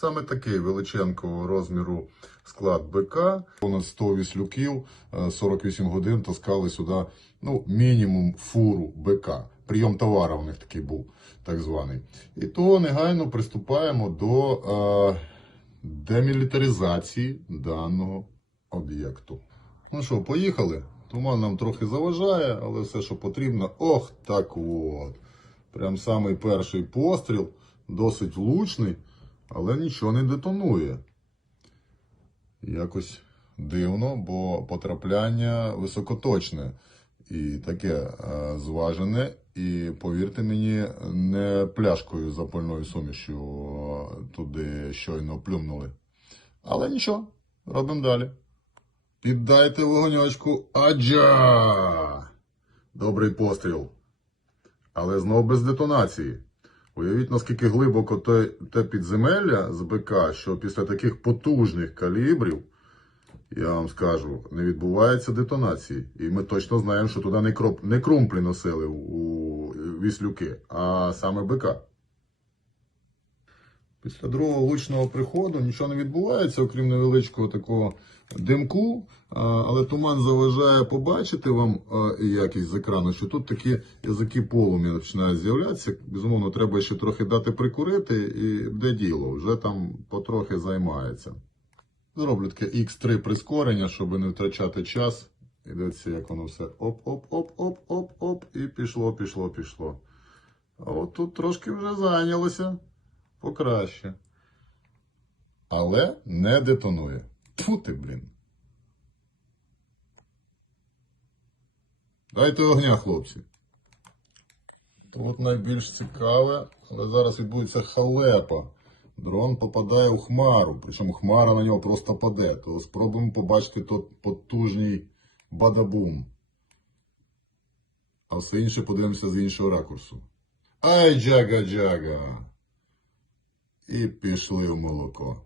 Саме такий величенького розміру склад БК. Понад 100 віслюків, е, 48 годин таскали сюди, ну, мінімум фуру БК. Прийом товару у них такий був, так званий. І то негайно приступаємо до е, демілітаризації даного об'єкту. Ну що, поїхали? Туман нам трохи заважає, але все, що потрібно. Ох, так от. Прям самий перший постріл, досить влучний, але нічого не детонує. Якось дивно, бо потрапляння високоточне і таке е, зважене. І повірте мені, не пляшкою запальною сумішю е, туди щойно плюмнули. Але нічого, робимо далі. Піддайте вогонячку. Аджа! Добрий постріл. Але знов без детонації. Уявіть, наскільки глибоко те, те підземелля з БК, що після таких потужних калібрів, я вам скажу, не відбувається детонації. І ми точно знаємо, що туди не, кроп, не крумплі носили у, віслюки, а саме БК. Після другого влучного приходу нічого не відбувається, окрім невеличкого такого димку, але туман заважає побачити вам якість з екрану, що тут такі язики полум'я починають з'являтися. Безумовно, треба ще трохи дати прикурити, і де діло, вже там потрохи займається. Зроблю таке X3 прискорення, щоб не втрачати час. І дивіться, як воно все оп-оп-оп-оп-оп-оп, і пішло, пішло, пішло. А от тут трошки вже зайнялося покраще. Але не детонує. Тьфу ти, блін. Дайте огня, хлопці. Тут найбільш цікаве, але зараз відбудеться халепа. Дрон попадає у хмару, причому хмара на нього просто паде. То спробуємо побачити тот потужний бадабум. А все інше подивимося з іншого ракурсу. Ай, джага-джага! І пішли в молоко.